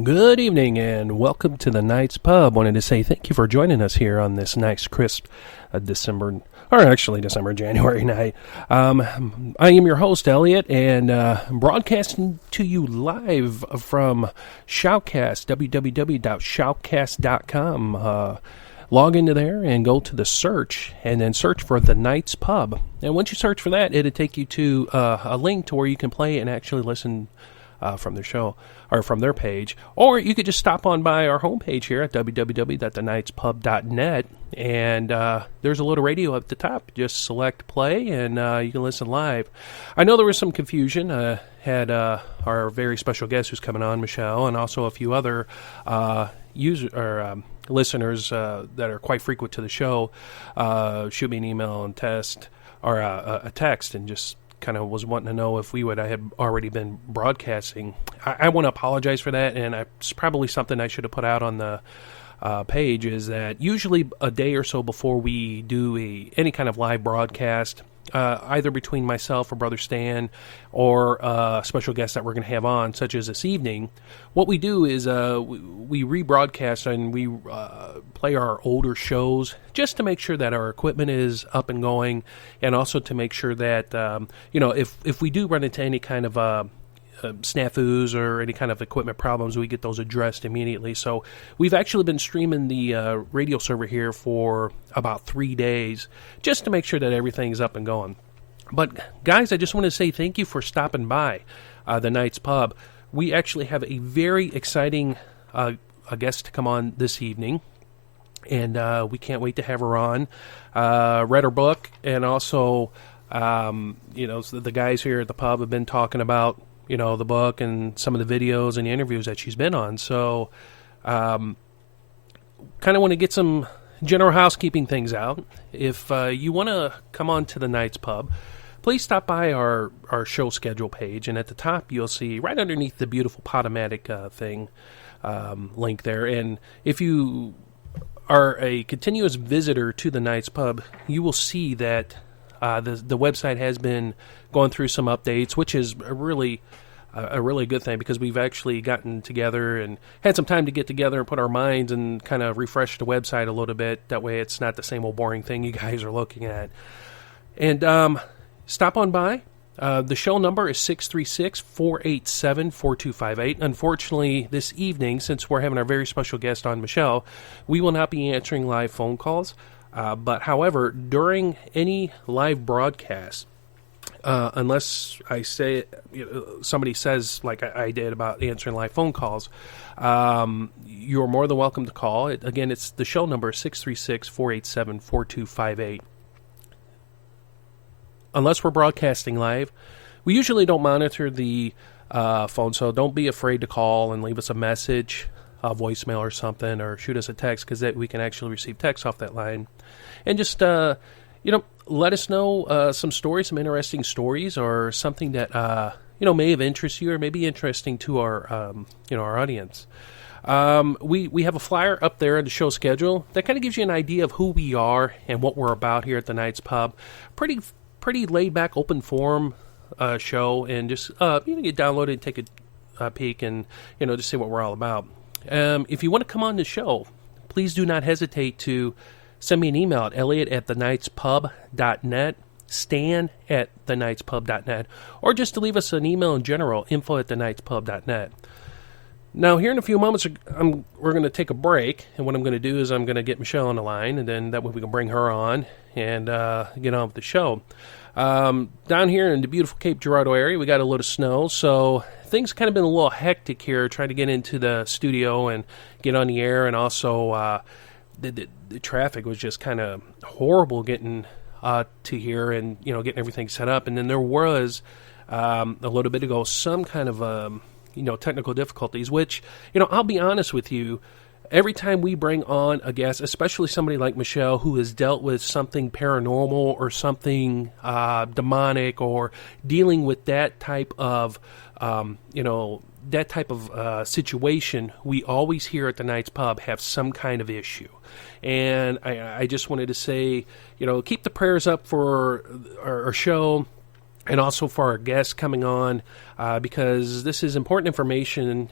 Good evening and welcome to the Night's Pub. Wanted to say thank you for joining us here on this nice, crisp January night. I am your host, Elliot, and broadcasting to you live from Shoutcast, www.shoutcast.com. Log into there and go to the search, and then search for the Night's Pub. And once you search for that, it'll take you to a link to where you can play and actually listen from their show, or from their page. Or you could just stop on by our homepage here at www.thenightspub.net, and there's a little radio up at the top. Just select play, and you can listen live. I know there was some confusion. Had our very special guest who's coming on, Michele, and also a few other listeners that are quite frequent to the show shoot me an email and text, or a text, and just kind of was wanting to know if I had already been broadcasting. I want to apologize for that, and it's probably something I should have put out on the page, is that usually a day or so before we do any kind of live broadcast, either between myself or Brother Stan or a special guest that we're going to have on, such as this evening, what we do is we rebroadcast and we play our older shows just to make sure that our equipment is up and going, and also to make sure that if we do run into any kind of snafus or any kind of equipment problems, we get those addressed immediately. So we've actually been streaming the radio server here for about 3 days just to make sure that everything's up and going. But guys, I just want to say thank you for stopping by the Knights Pub. We actually have a very exciting guest to come on this evening, and we can't wait to have her on. Read her book, and also, the guys here at the pub have been talking about, the book and some of the videos and the interviews that she's been on. So, kind of want to get some general housekeeping things out. If you want to come on to the Knights Pub, please stop by our show schedule page, and at the top you'll see right underneath the beautiful Podomatic thing link there. And if you are a continuous visitor to the Knights Pub, you will see that the website has been going through some updates, which is a really good thing, because we've actually gotten together and had some time to get together and put our minds and kind of refresh the website a little bit. That way it's not the same old boring thing you guys are looking at. And stop on by. The show number is 636-487-4258. Unfortunately, this evening, since we're having our very special guest on, Michele, we will not be answering live phone calls. But however, during any live broadcast, unless I say somebody says, like I did about answering live phone calls, you're more than welcome to call. Again, it's the show number 636-487-4258. Unless we're broadcasting live, we usually don't monitor the phone, so don't be afraid to call and leave us a message, a voicemail or something, or shoot us a text, because we can actually receive text off that line. And just, let us know some stories, some interesting stories, or something that, may have interested you or may be interesting to our, our audience. We have a flyer up there in the show schedule that kind of gives you an idea of who we are and what we're about here at the Knights Pub. Pretty laid back, open forum show, and just get downloaded and take a peek and just see what we're all about. If you want to come on the show, please do not hesitate to send me an email at elliot@thenightspub.net, stan@thenightspub.net, or just to leave us an email in general, info@thenightspub.net. Now, here in a few moments, we're going to take a break, and what I'm going to do is I'm going to get Michele on the line, and then that way we can bring her on and get on with the show. Down here in the beautiful Cape Girardeau area, we got a load of snow, so things kind of been a little hectic here, trying to get into the studio and get on the air, and also the traffic was just kind of horrible getting to here and getting everything set up. And then there was a little bit ago some kind of technical difficulties, which I'll be honest with you. Every time we bring on a guest, especially somebody like Michele, who has dealt with something paranormal or something demonic, or dealing with that type of, situation, we always here at the Knights Pub have some kind of issue. And I just wanted to say, keep the prayers up for our show, and also for our guests coming on, because this is important information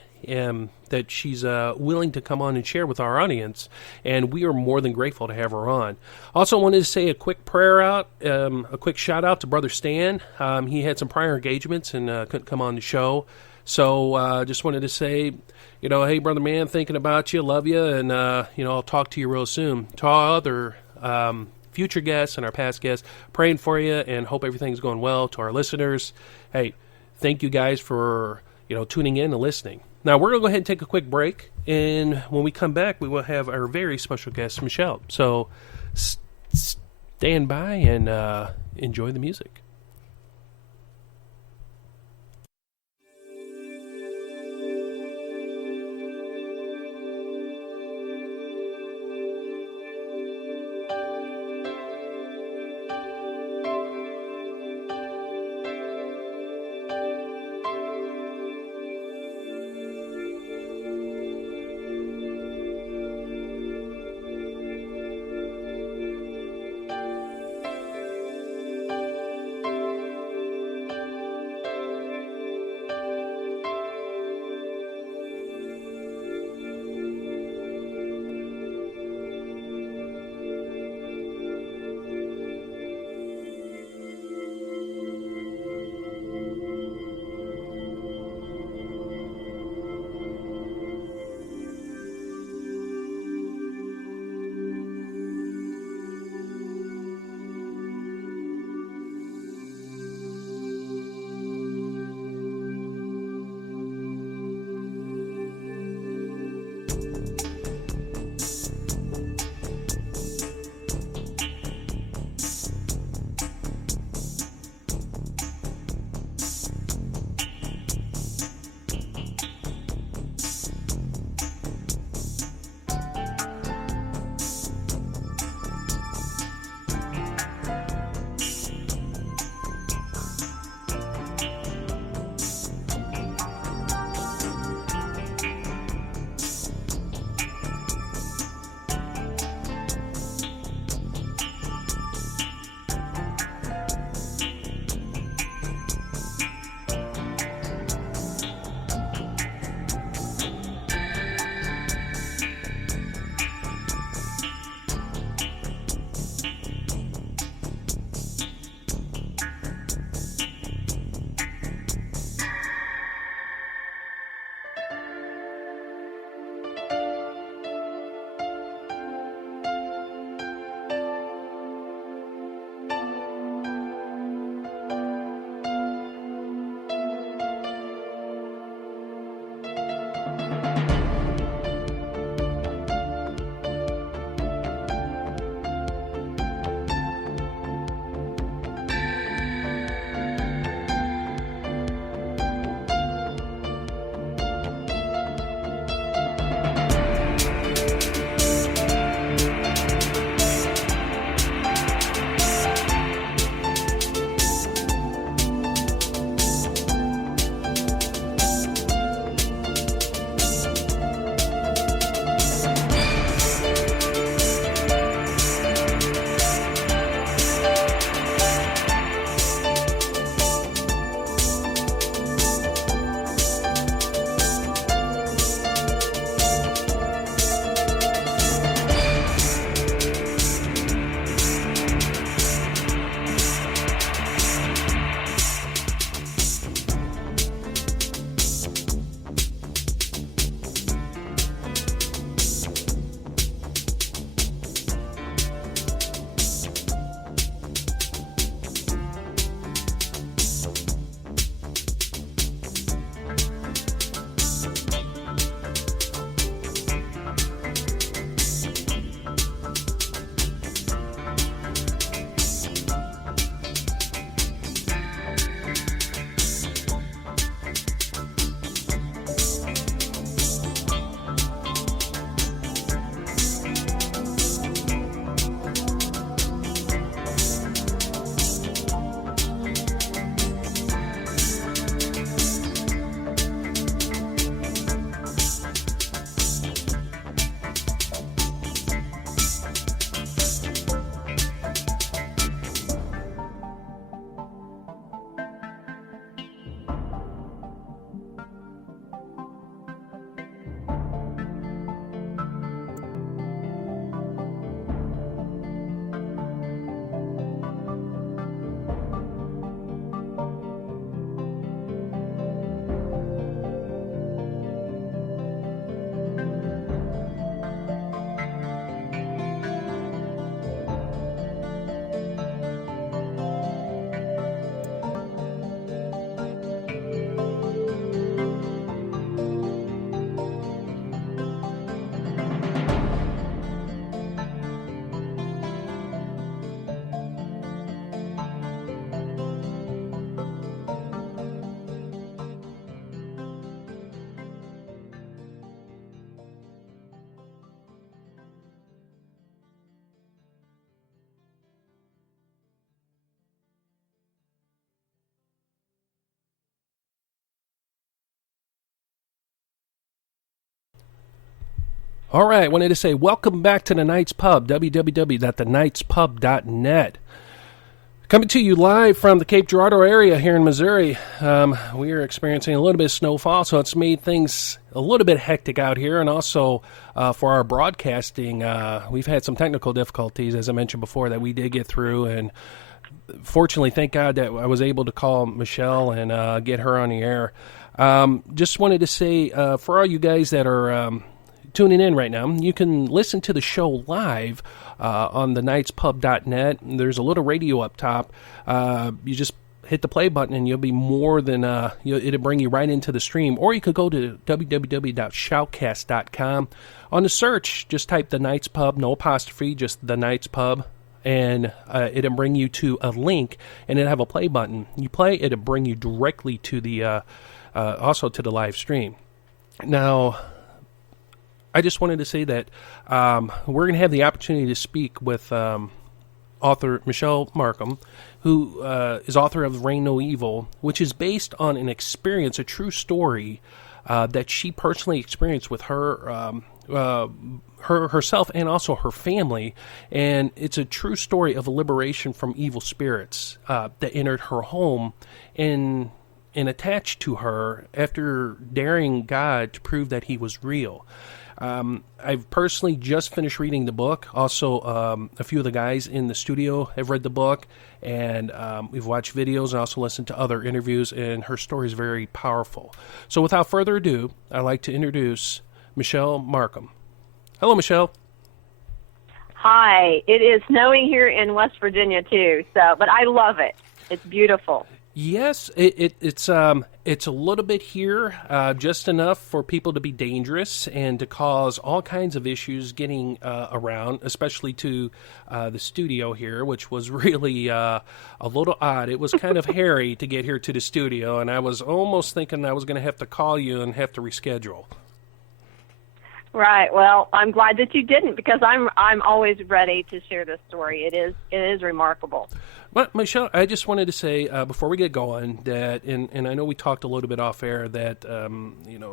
that she's willing to come on and share with our audience, and we are more than grateful to have her on. Also wanted to say a quick a quick shout out to Brother Stan. He had some prior engagements and couldn't come on the show, so just wanted to say, hey, brother man, thinking about you, love you, and I'll talk to you real soon. To our other future guests and our past guests, praying for you and hope everything's going well. To our listeners, hey, thank you guys for tuning in and listening. Now we're gonna go ahead and take a quick break, and when we come back, we will have our very special guest, Michele. So stand by and enjoy the music. All right, wanted to say welcome back to the Knights Pub, www.thenightspub.net. Coming to you live from the Cape Girardeau area here in Missouri. We are experiencing a little bit of snowfall, so it's made things a little bit hectic out here. And also for our broadcasting, we've had some technical difficulties, as I mentioned before, that we did get through. And fortunately, thank God that I was able to call Michele and get her on the air. Just wanted to say, for all you guys that are tuning in right now, you can listen to the show live on the knightspub.net. There's a little radio up top. You just hit the play button and you'll be more than, it'll bring you right into the stream. Or you could go to www.shoutcast.com. On the search, just type the Knights Pub, no apostrophe, just the Knights Pub, and it'll bring you to a link, and it'll have a play button. You play, it'll bring you directly to the, also to the live stream. Now, I just wanted to say that we're going to have the opportunity to speak with author Michele Marcum, who is author of Reign No Evil, which is based on an experience, a true story that she personally experienced with herself and also her family. And it's a true story of a liberation from evil spirits that entered her home and attached to her after daring God to prove that he was real. I've personally just finished reading the book. Also, a few of the guys in the studio have read the book, and we've watched videos and also listened to other interviews, and her story is very powerful. So without further ado, I'd like to introduce Michele Marcum. Hello, Michele. Hi. It is snowing here in West Virginia, too, but I love it. It's beautiful. Yes, it's a little bit here, just enough for people to be dangerous and to cause all kinds of issues getting around, especially to the studio here, which was really a little odd. It was kind of hairy to get here to the studio, and I was almost thinking I was going to have to call you and have to reschedule. Right. Well, I'm glad that you didn't, because I'm always ready to share this story. It is remarkable. Well, Michele, I just wanted to say before we get going that, and I know we talked a little bit off air, that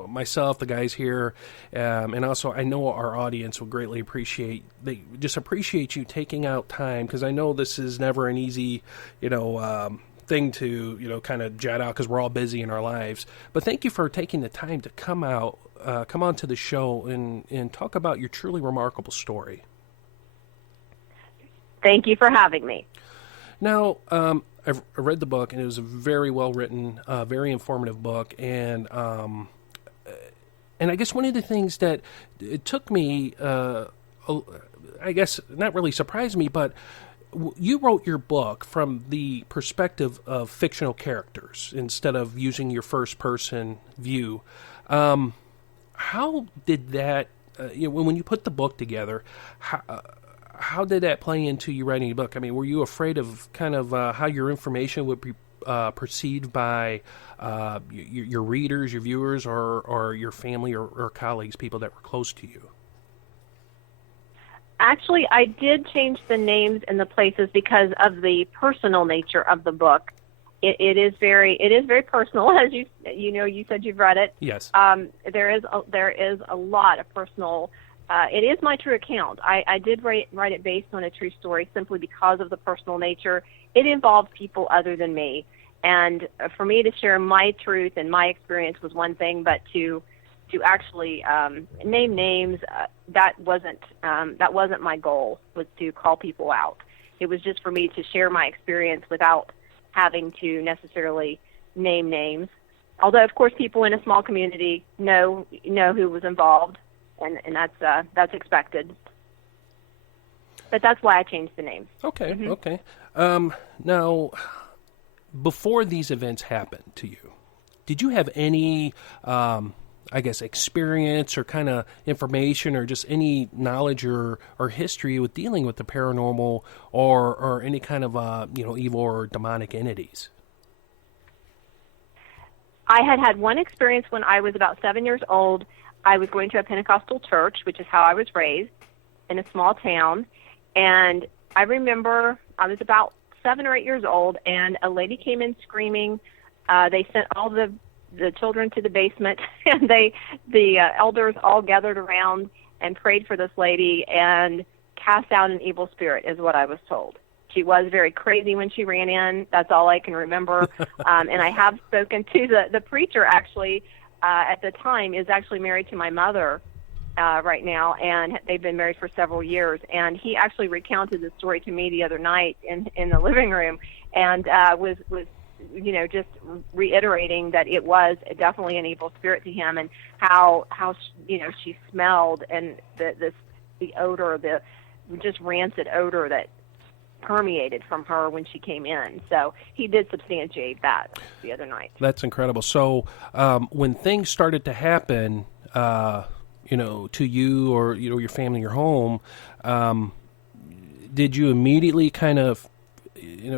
myself, the guys here, and also I know our audience will greatly appreciate. They just appreciate you taking out time, because I know this is never an easy, thing to kind of jet out, because we're all busy in our lives. But thank you for taking the time to come on to the show and talk about your truly remarkable story. Thank you for having me. Now, I've read the book, and it was a very well-written, very informative book, and I guess one of the things that it took me, I guess not really surprised me, but you wrote your book from the perspective of fictional characters instead of using your first-person view. How did that, when you put the book together, how did that play into you writing a book? I mean, were you afraid of kind of how your information would be perceived by your readers, your viewers, or your family or colleagues, people that were close to you? Actually, I did change the names and the places because of the personal nature of the book. It is very personal, as you said you've read it. Yes. There is a lot of personal. It is my true account. I did write it based on a true story simply because of the personal nature. It involved people other than me, and for me to share my truth and my experience was one thing, but to actually name names, that wasn't my goal, was to call people out. It was just for me to share my experience without having to necessarily name names. Although, of course, people in a small community know who was involved, and that's expected. But that's why I changed the name. Okay, okay. Now, before these events happened to you, did you have any, experience or kind of information or just any knowledge or history with dealing with the paranormal or any kind of, evil or demonic entities? I had one experience when I was about 7 years old. I was going to a Pentecostal church, which is how I was raised, in a small town. And I remember I was about 7 or 8 years old, and a lady came in screaming. They sent all the children to the basement, and the elders all gathered around, and prayed for this lady and cast out an evil spirit, is what I was told. She was very crazy when she ran in. That's all I can remember. And I have spoken to the preacher, actually, at the time, is actually married to my mother right now, and they've been married for several years. And he actually recounted the story to me the other night in the living room, and was just reiterating that it was definitely an evil spirit to him, and how she smelled, and the odor, the just rancid odor that permeated from her when she came in. So he did substantiate that the other night. That's incredible. So when things started to happen, to you or your family, your home, did you immediately kind of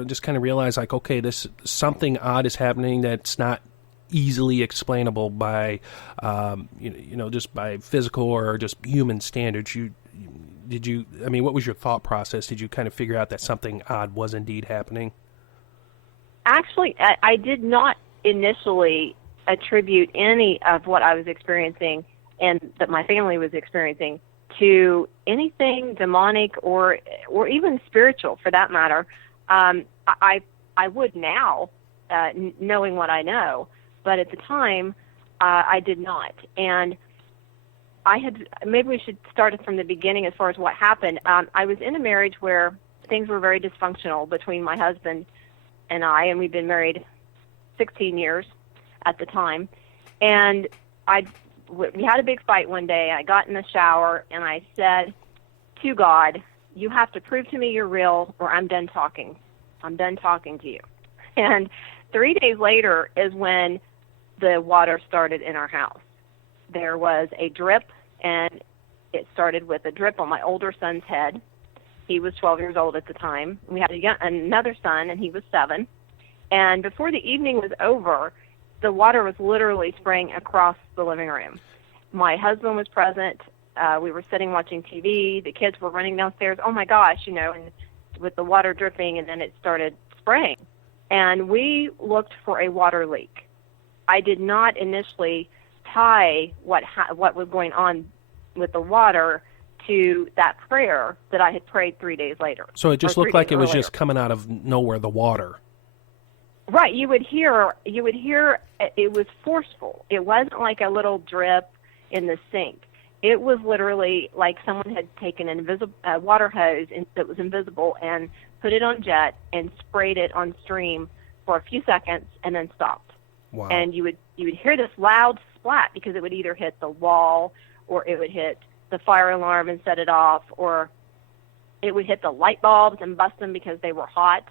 just kind of realize, like, okay, this something odd is happening that's not easily explainable by just by physical or just human standards? What was your thought process? Did you kind of figure out that something odd was indeed happening? Actually, I did not initially attribute any of what I was experiencing and that my family was experiencing to anything demonic or even spiritual, for that matter. I would now, knowing what I know, but at the time, I did not. And maybe we should start from the beginning as far as what happened. I was in a marriage where things were very dysfunctional between my husband and I, and we'd been married 16 years at the time. And we had a big fight one day. I got in the shower, and I said to God, "You have to prove to me you're real, or I'm done talking. I'm done talking to you." And 3 days later is when the water started in our house. There was a drip, and it started with a drip on my older son's head. He was 12 years old at the time. We had another son, and he was 7. And before the evening was over, the water was literally spraying across the living room. My husband was present. We were sitting watching TV. The kids were running downstairs. Oh, my gosh, and with the water dripping, and then it started spraying. And we looked for a water leak. I did not initially tie what was going on with the water to that prayer that I had prayed 3 days later. So it just looked like it was just coming out of nowhere, the water. Right. You would hear it was forceful. It wasn't like a little drip in the sink. It was literally like someone had taken a water hose that was invisible and put it on jet and sprayed it on stream for a few seconds and then stopped. Wow. And you would hear this loud splat because it would either hit the wall or it would hit the fire alarm and set it off, or it would hit the light bulbs and bust them because they were hot.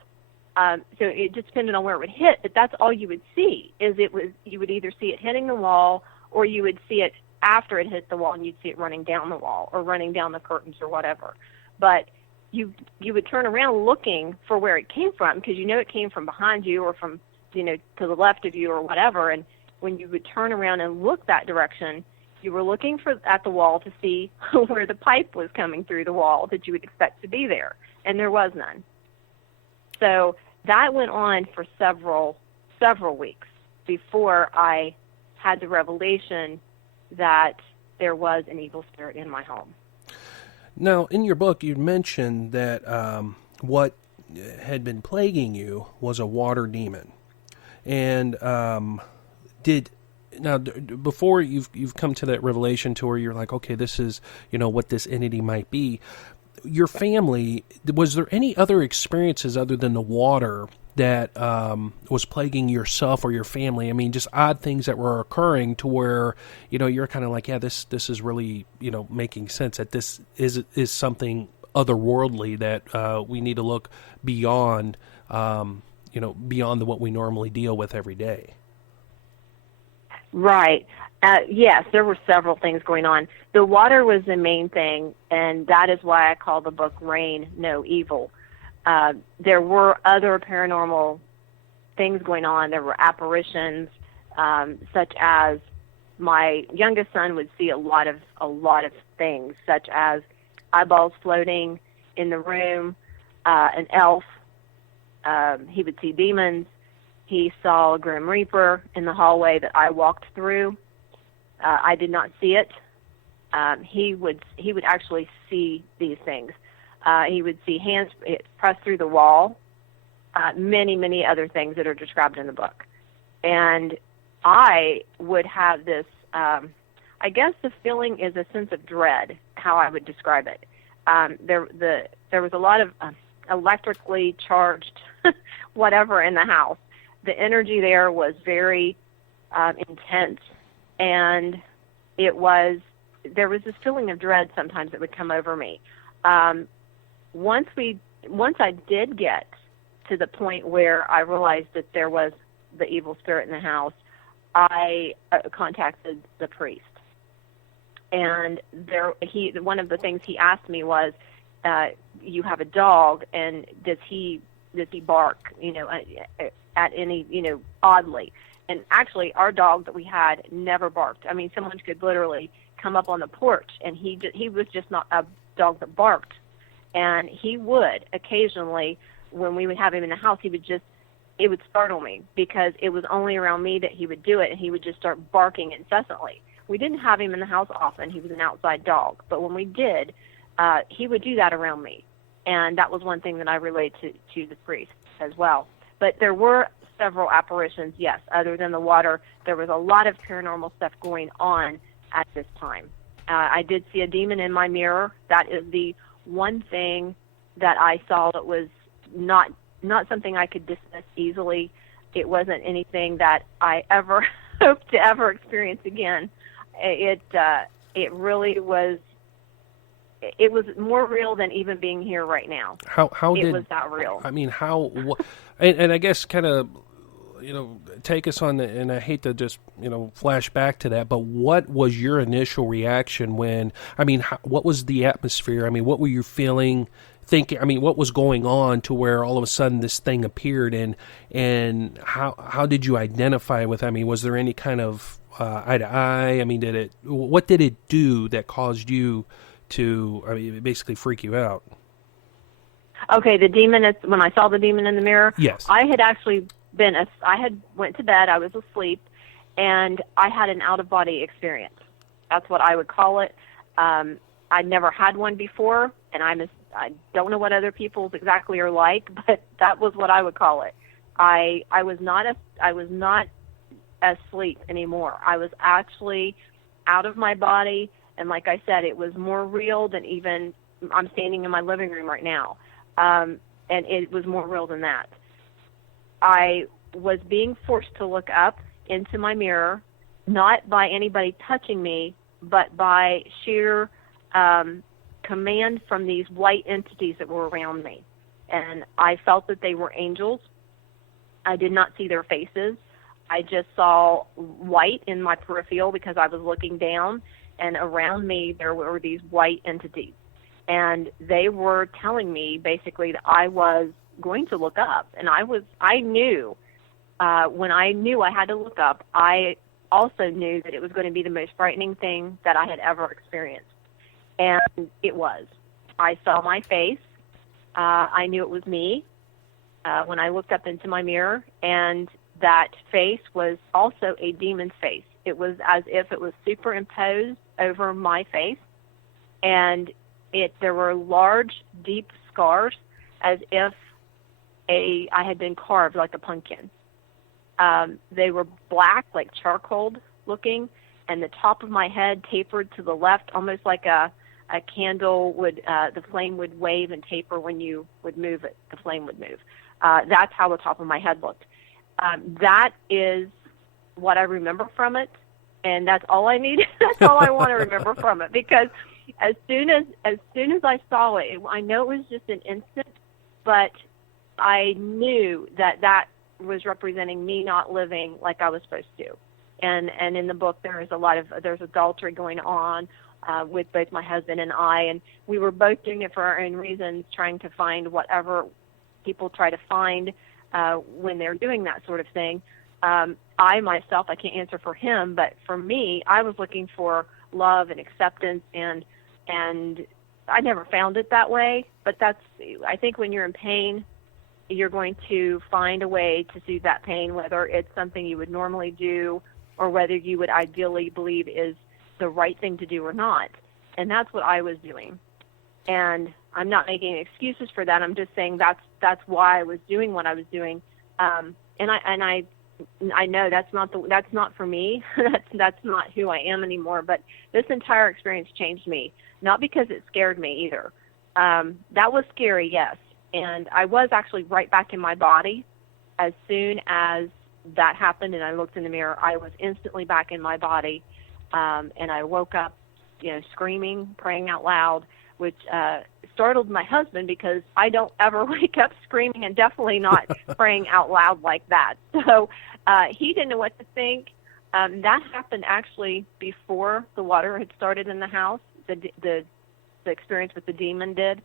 So it just depended on where it would hit, but that's all you would see. You would either see it hitting the wall, or you would see it after it hit the wall, and you'd see it running down the wall or running down the curtains or whatever. But you would turn around looking for where it came from, because it came from behind you or from to the left of you or whatever. And when you would turn around and look that direction, you were looking at the wall to see where the pipe was coming through the wall that you would expect to be there, and there was none. So that went on for several weeks before I had the revelation that there was an evil spirit in my home. Now, in your book, you mentioned that what had been plaguing you was a water demon, and before you've come to that revelation to where you're like, okay, this is what this entity might be. Your family, was there any other experiences other than the water that was plaguing yourself or your family? I mean, just odd things that were occurring to where, you're kind of like, yeah, this is really, making sense that this is something otherworldly that we need to look beyond, beyond what we normally deal with every day. Right. Yes, there were several things going on. The water was the main thing, and that is why I call the book Rain, No Evil. There were other paranormal things going on. There were apparitions, such as my youngest son would see a lot of things, such as eyeballs floating in the room, an elf. He would see demons. He saw a Grim Reaper in the hallway that I walked through. I did not see it. he would actually see these things. He would see hands pressed through the wall, many other things that are described in the book. And I would have this, I guess the feeling is a sense of dread, how I would describe it. There was a lot of electrically charged whatever in the house. The energy there was very intense, and there was this feeling of dread sometimes that would come over me. Once I did get to the point where I realized that there was the evil spirit in the house, I contacted the priest. And one of the things he asked me was, you have a dog, and does he bark, at any, oddly? And actually, our dog that we had never barked. I mean, someone could literally come up on the porch, and he was just not a dog that barked. And he would occasionally, when we would have him in the house, it would startle me, because it was only around me that he would do it, and he would just start barking incessantly. We didn't have him in the house often. He was an outside dog. But when we did, he would do that around me. And that was one thing that I relayed to the priest as well. But there were several apparitions, yes. Other than the water, there was a lot of paranormal stuff going on at this time. I did see a demon in my mirror. That is the one thing that I saw that was not something I could dismiss easily. It wasn't anything that I ever hope to ever experience again. It really was. It was more real than even being here right now. It was that real. I mean, and I guess kind of, take us on, and I hate to just, flash back to that, but what was your initial reaction what was the atmosphere? I mean, what were you feeling, thinking? I mean, what was going on to where all of a sudden this thing appeared, and how did you identify with? I mean, was there any kind of eye to eye? I mean, what did it do that caused you to, basically freak you out? Okay, the demon, when I saw the demon in the mirror, yes. I had actually I had went to bed, I was asleep, and I had an out-of-body experience. That's what I would call it. I'd never had one before, and I don't know what other people's exactly are like, but that was what I would call it. I was not asleep anymore. I was actually out of my body, and like I said, it was more real than even I'm standing in my living room right now, and it was more real than that. I was being forced to look up into my mirror, not by anybody touching me, but by sheer command from these white entities that were around me. And I felt that they were angels. I did not see their faces. I just saw white in my peripheral because I was looking down, and around me there were these white entities. And they were telling me basically that I was going to look up. And I knew, when I knew I had to look up, I also knew that it was going to be the most frightening thing that I had ever experienced. And it was. I saw my face. I knew it was me when I looked up into my mirror, and that face was also a demon's face. It was as if it was superimposed over my face, and there were large, deep scars, as if I had been carved like a pumpkin. They were black, like charcoal looking, and the top of my head tapered to the left, almost like a candle would, the flame would wave and taper when you would move it. The flame would move. That's how the top of my head looked. That is what I remember from it, and that's all I need. That's all I want to remember from it, because as soon as I saw it, I know it was just an instant, but I knew that was representing me not living like I was supposed to. And in the book, there's adultery going on with both my husband and I, and we were both doing it for our own reasons, trying to find whatever people try to find when they're doing that sort of thing. I myself, I can't answer for him, but for me, I was looking for love and acceptance, and I never found it that way. But I think when you're in pain, you're going to find a way to soothe that pain, whether it's something you would normally do or whether you would ideally believe is the right thing to do or not. And that's what I was doing. And I'm not making excuses for that. I'm just saying that's why I was doing what I was doing. And I know that's not for me. that's not who I am anymore. But this entire experience changed me, not because it scared me either. That was scary, yes. And I was actually right back in my body as soon as that happened. And I looked in the mirror. I was instantly back in my body, and I woke up, screaming, praying out loud, which startled my husband because I don't ever wake up screaming, and definitely not praying out loud like that. So he didn't know what to think. That happened actually before the water had started in the house. The experience with the demon did.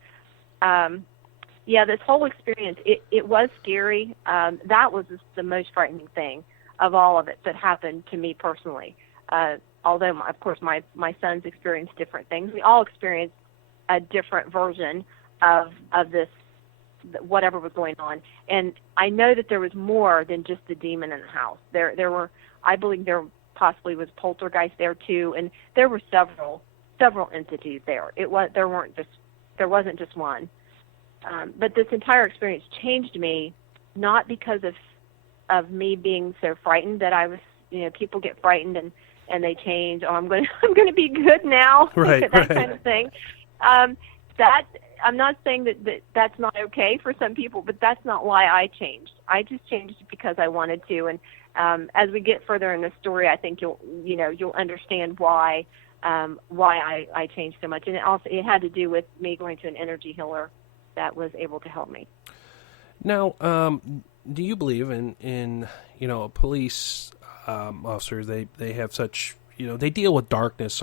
This whole experience, it was scary. That was the most frightening thing of all of it that happened to me personally. Although, of course, my sons experienced different things. We all experienced a different version of this, whatever was going on. And I know that there was more than just the demon in the house. There were, I believe there possibly was poltergeist there too, and there were several entities there. There wasn't just one. But this entire experience changed me, not because of me being so frightened that I was, people get frightened and they change. Oh, I'm going to be good now. Right, that kind of thing. That I'm not saying that's not okay for some people, but that's not why I changed. I just changed because I wanted to. And as we get further in the story, I think you'll understand why I changed so much. And it had to do with me going to an energy healer that was able to help me. Now, do you believe in a police officer? They have such, they deal with darkness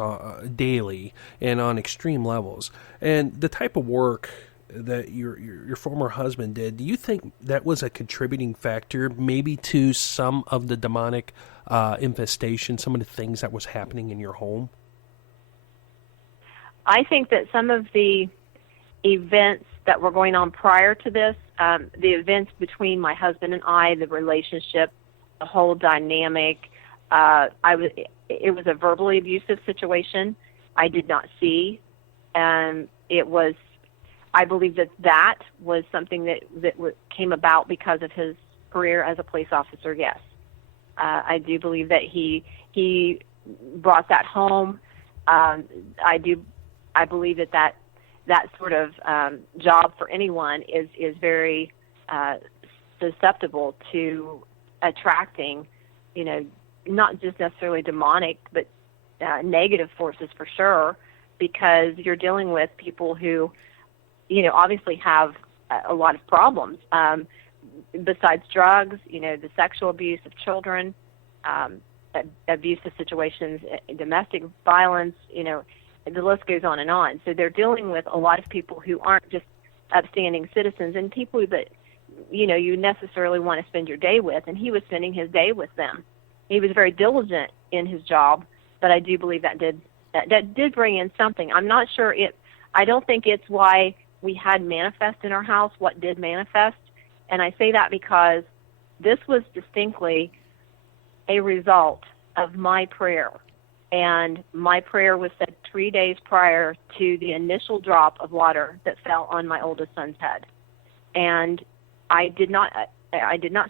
daily and on extreme levels. And the type of work that your former husband did, do you think that was a contributing factor maybe to some of the demonic infestation, some of the things that was happening in your home? I think that some of the events that were going on prior to this, the events between my husband and I, the relationship, the whole dynamic, it was a verbally abusive situation. I did not see, and I believe that was something that came about because of his career as a police officer. Yes, I do believe that he brought that home. I believe that sort of job for anyone is very susceptible to attracting, not just necessarily demonic, but negative forces for sure, because you're dealing with people who, obviously have a lot of problems. Besides drugs, the sexual abuse of children, abusive situations, domestic violence, the list goes on and on. So they're dealing with a lot of people who aren't just upstanding citizens and people that, you necessarily want to spend your day with. And he was spending his day with them. He was very diligent in his job, but I do believe that did bring in something. I'm not sure I don't think it's why we had manifest in our house, what did manifest. And I say that because this was distinctly a result of my prayer. And my prayer was said 3 days prior to the initial drop of water that fell on my oldest son's head. And I did not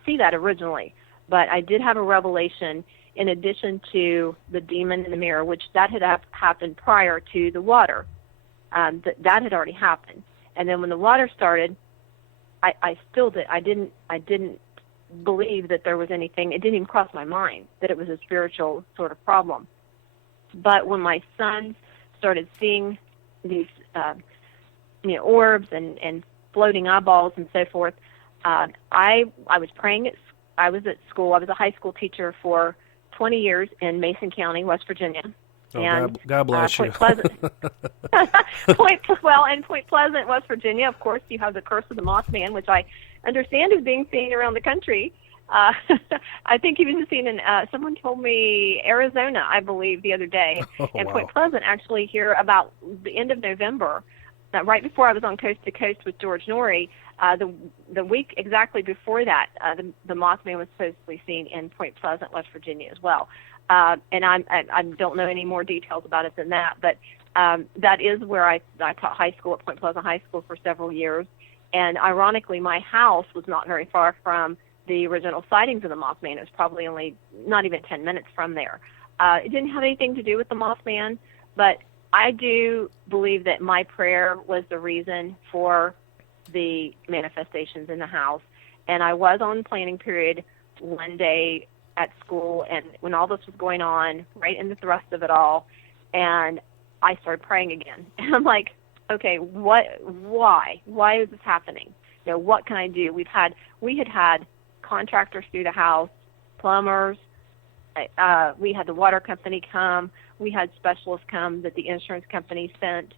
see that originally, but I did have a revelation in addition to the demon in the mirror, which that had happened prior to the water. That had already happened. And then when the water started, I still did. I didn't believe that there was anything. It didn't even cross my mind that it was a spiritual sort of problem. But when my sons started seeing these, orbs and floating eyeballs and so forth, I was praying. I was at school. I was a high school teacher for 20 years in Mason County, West Virginia. Oh, and God bless you. Point Pleasant, West Virginia. Of course, you have the curse of the Mothman, which I understand is being seen around the country. I think he was seen in, someone told me, Arizona, I believe, the other day. And wow. Point Pleasant, actually, here about the end of November, right before I was on Coast to Coast with George Norrie, the week exactly before that, the Mothman was supposedly seen in Point Pleasant, West Virginia as well. And I don't know any more details about it than that, but That is where I taught high school at Point Pleasant High School for several years. And ironically, my house was not very far from the original sightings of the Mothman. It was probably only not even 10 minutes from there. It didn't have anything to do with the Mothman, but I do believe that my prayer was the reason for the manifestations in the house. And I was on planning period one day at school, and when all this was going on, right in the thrust of it all, and I started praying again. And I'm like, okay, why is this happening? You know, what can I do? We had had contractors through the house, plumbers, we had the water company come, we had specialists come that the insurance company sent.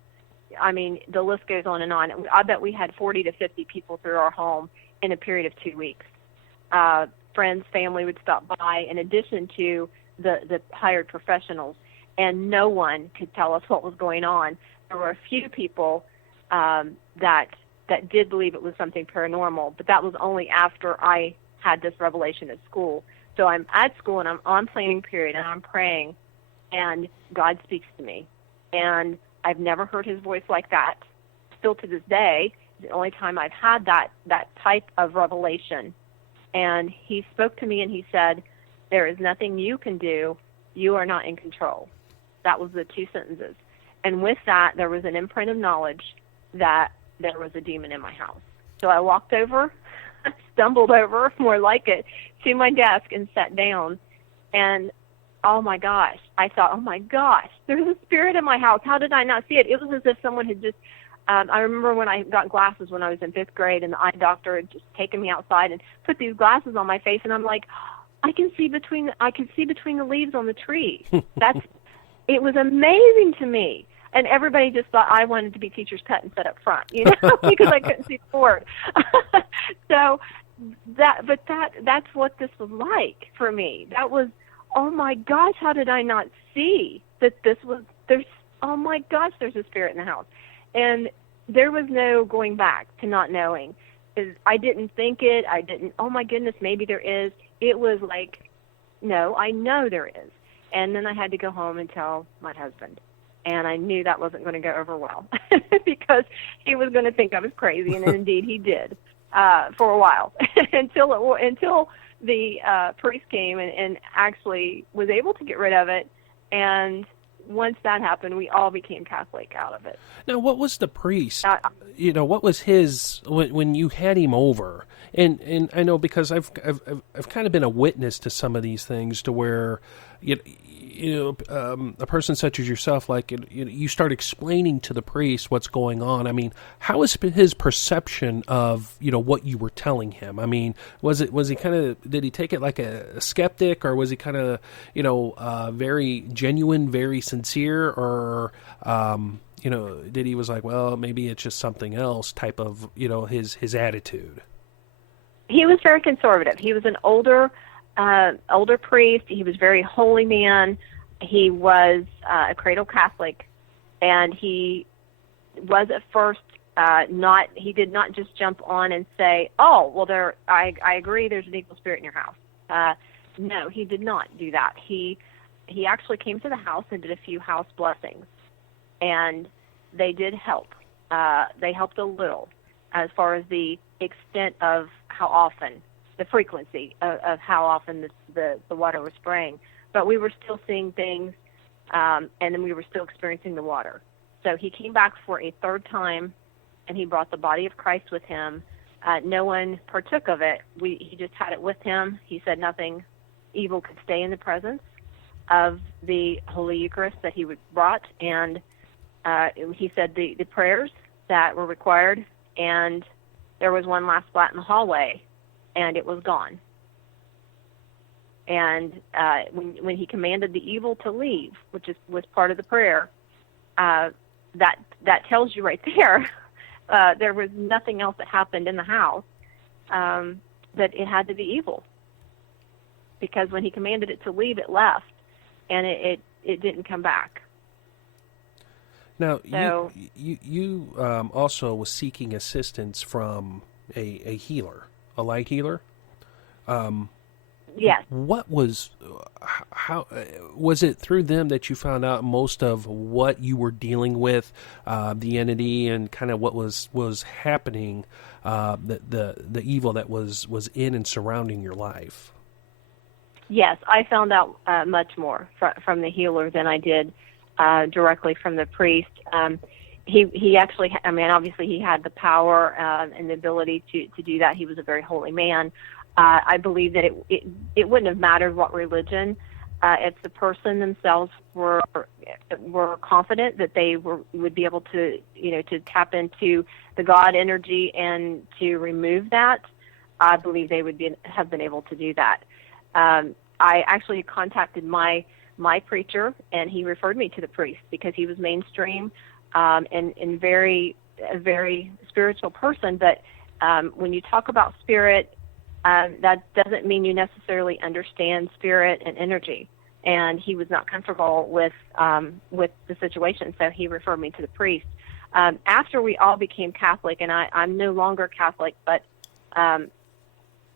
I mean, the list goes on and on. I bet we had 40 to 50 people through our home in a period of 2 weeks. Friends, family would stop by in addition to the hired professionals, and no one could tell us what was going on. There were a few people that did believe it was something paranormal, but that was only after I had this revelation at school. So I'm at school, and I'm on planning period, and I'm praying, and God speaks to me. And I've never heard his voice like that. Still to this day, the only time I've had that type of revelation. And he spoke to me, and he said, there is nothing you can do. You are not in control. That was the 2 sentences. And with that, there was an imprint of knowledge that there was a demon in my house. So I walked over, stumbled over, more like it, to my desk and sat down. And, oh, my gosh, I thought, oh, my gosh, there's a spirit in my house. How did I not see it? It was as if someone had just, I remember when I got glasses when I was in 5th grade, and the eye doctor had just taken me outside and put these glasses on my face, and I'm like, I can see between the leaves on the tree. It was amazing to me. And everybody just thought I wanted to be teacher's pet and sit up front, you know, because I couldn't see the board. So that's what this was like for me. That was, oh my gosh, how did I not see that oh my gosh, there's a spirit in the house. And there was no going back to not knowing. I didn't think it. Oh my goodness, maybe there is. It was like, no, I know there is. And then I had to go home and tell my husband. And I knew that wasn't going to go over well because he was going to think I was crazy, and indeed he did for a while until the priest came and actually was able to get rid of it. And once that happened, we all became Catholic out of it. Now, what was the priest? What was his when you had him over? And I know because I've kind of been a witness to some of these things to where a person such as yourself, like you start explaining to the priest what's going on. I mean, how is his perception of what you were telling him? I mean, was he kind of, did he take it like a skeptic, or was he kind of very genuine, very sincere, or did he was like, well, maybe it's just something else type of his attitude? He was very conservative. He was an older priest. He was very holy man. He was a cradle Catholic, and he was at first he did not just jump on and say, oh, well, I agree there's an evil spirit in your house. No, he did not do that. He actually came to the house and did a few house blessings, and they did help. They helped a little as far as the extent of how often, the frequency of how often the water was spraying. But we were still seeing things, and then we were still experiencing the water. So he came back for a 3rd time, and he brought the body of Christ with him. No one partook of it. He just had it with him. He said nothing evil could stay in the presence of the Holy Eucharist that he brought, and he said the prayers that were required, and there was one last splat in the hallway, and it was gone. And when he commanded the evil to leave, which was part of the prayer, that tells you right there there was nothing else that happened in the house, that it had to be evil. Because when he commanded it to leave, it left, and it didn't come back. Now, so, you also was seeking assistance from a healer, a light healer. Yes. What was, how was it through them that you found out most of what you were dealing with, the entity, and kind of what was happening, the evil that was in and surrounding your life? Yes, I found out much more from the healer than I did directly from the priest. He actually, I mean, obviously he had the power and the ability to do that. He was a very holy man. I believe that it wouldn't have mattered what religion, if the person themselves were confident that they would be able to, to tap into the God energy and to remove that. I believe they would have been able to do that. I actually contacted my preacher, and he referred me to the priest because he was mainstream and a very spiritual person. But when you talk about spirit, that doesn't mean you necessarily understand spirit and energy. And he was not comfortable with the situation, so he referred me to the priest. After we all became Catholic, and I'm no longer Catholic, but I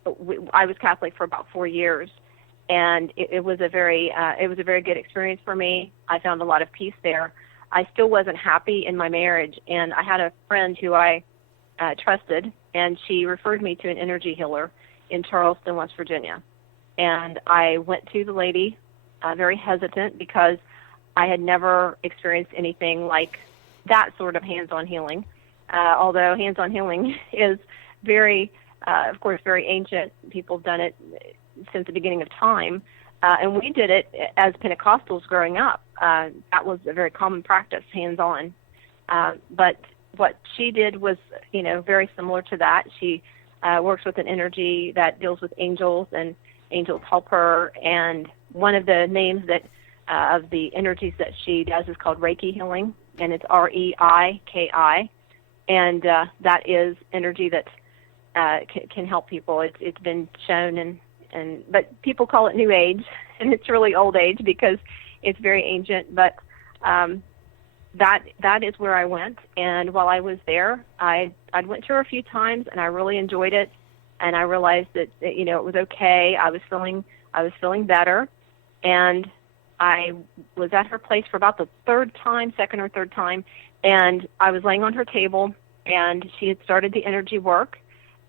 was Catholic for about 4 years, and it was a very good experience for me. I found a lot of peace there. I still wasn't happy in my marriage, and I had a friend who I trusted, and she referred me to an energy healer in Charleston, West Virginia. And I went to the lady, very hesitant, because I had never experienced anything like that sort of hands-on healing. Although hands-on healing is very, of course, very ancient. People have done it since the beginning of time. And we did it as Pentecostals growing up. That was a very common practice, hands-on. But what she did was, very similar to that. She works with an energy that deals with angels, and angels help her. And one of the names that of the energies that she does is called Reiki healing, and it's Reiki. And that is energy that can help people. It's been shown, but people call it New Age, and it's really old age because it's very ancient. But that is where I went, and while I was there, I went to her a few times, and I really enjoyed it, and I realized that it was okay. I was feeling better, and I was at her place for about the second or third time, and I was laying on her table, and she had started the energy work,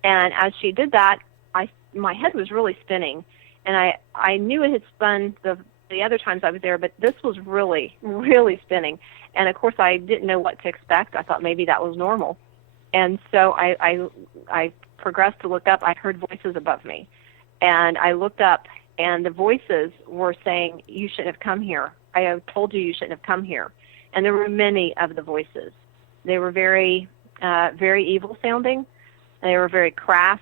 and as she did that, my head was really spinning, and I knew it had spun the other times I was there, but this was really, really spinning. And of course, I didn't know what to expect. I thought maybe that was normal. And so I progressed to look up. I heard voices above me. And I looked up, and the voices were saying, "You shouldn't have come here. I have told you shouldn't have come here." And there were many of the voices. They were very, very evil sounding. They were very crass,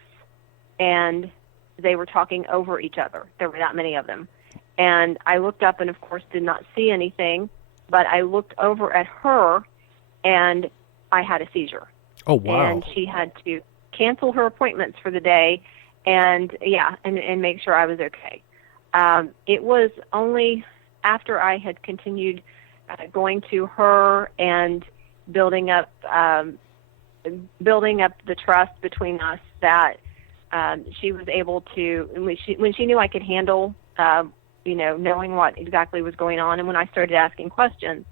and they were talking over each other. There were that many of them. And I looked up and, of course, did not see anything, but I looked over at her, and I had a seizure. Oh, wow. And she had to cancel her appointments for the day and make sure I was okay. It was only after I had continued going to her and building up the trust between us that she was able to, when she knew I could handle knowing what exactly was going on. And when I started asking questions,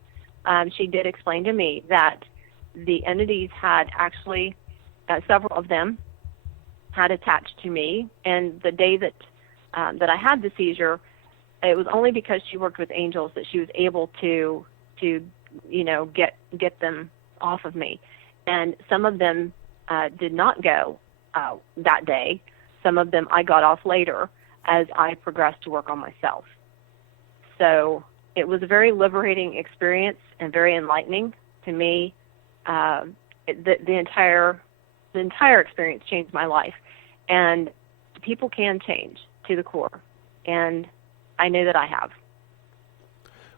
she did explain to me that the entities had actually, several of them had attached to me. And the day that I had the seizure, it was only because she worked with angels that she was able to get them off of me. And some of them did not go that day. Some of them I got off later as I progressed to work on myself. So it was a very liberating experience and very enlightening to me. The entire experience changed my life, and people can change to the core, and I know that I have.